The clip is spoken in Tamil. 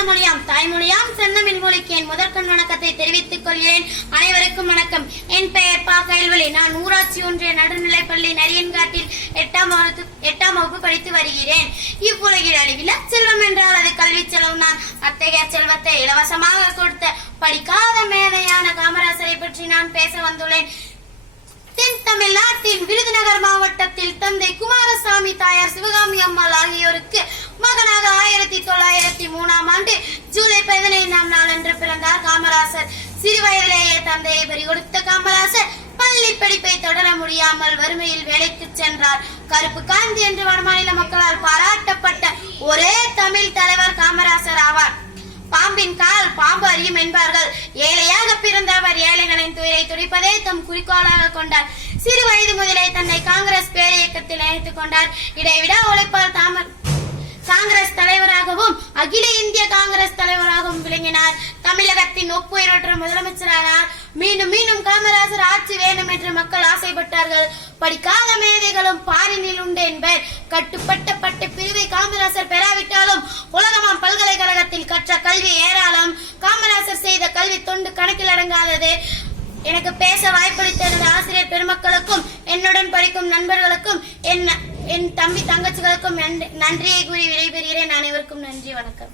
சிறந்த மொழியாம் தாய்மொழியாம் செந்தமிழ் மொழிக்கு என் முதற்கண் வணக்கத்தை தெரிவித்துக் கொள்கிறேன். அனைவருக்கும் வணக்கம். என் பெயர் பா கைல்வழி நான் ஊராட்சி ஒன்றிய நடுநிலைப்பள்ளி நரியன்காட்டில் எட்டாம் வகுப்பு எட்டாம் வகுப்பு படித்து வருகிறேன். இவ்வுலகில் அழிவில செல்வம் என்றால் அது கல்வி செலவு நான் அத்தகைய செல்வத்தை இலவசமாக கொடுத்த படிக்காத மேதையான காமராசரை பற்றி நான் பேச வந்துள்ளேன். தென் தமிழ்நாட்டின் விருதுநகர் மாவட்டத்தில் தந்தை குமார ஜூலை பதினைந்தாம் நாள் என்று பிறந்தார் காமராசர். சிறு வயதிலேயே தந்தையை பறிகொடுத்த காமராசர் பள்ளி படிப்பை தொடர முடியாமல் வறுமையில் வேலைக்கு சென்றார். கருப்பு காந்தி என்று வடமாநில மக்களால் பாராட்டப்பட்ட ஒரே தமிழ் தலைவர் காமராசர் ஆவார். பாம்பின் கால் பாம்பு அறியும் என்பார்கள். ஏழையாக பிறந்த அவர் ஏழைகளின் துயரை துடிப்பதே தம் குறிக்கோளாக கொண்டார். சிறு வயது முதலே தன்னை காங்கிரஸ் பேரியக்கத்தில் இணைத்துக் கொண்டார். இடைவிடா உழைப்பால் தாமர் காங்கிரஸ் தலைவராகவும் அகில இந்திய காங்கிரஸ் தமிழகத்தின் ஒப்புயர்வற்ற முதலமைச்சரானார். மீண்டும் மீண்டும் காமராஜர் ஆட்சி வேண்டும் என்று மக்கள் ஆசைப்பட்டார்கள். படிக்காத மேதைகளும் பாரினில் உண்டு என்பர். கட்டுப்பட்ட பட்ட பிரிவை காமராசர் பெறாவிட்டாலும் உலகமாம் பல்கலைக்கழகத்தில் கற்ற கல்வி ஏராளம். காமராசர் செய்த கல்வி தொண்டு கணக்கில் அடங்காதது. எனக்கு பேச வாய்ப்பளித்த எனது ஆசிரியர் பெருமக்களுக்கும் என்னுடன் படிக்கும் நண்பர்களுக்கும் என் என் தம்பி தங்கச்சிகளுக்கும் நன்றியை கூறி விடைபெறுகிறேன். அனைவருக்கும் நன்றி வணக்கம்.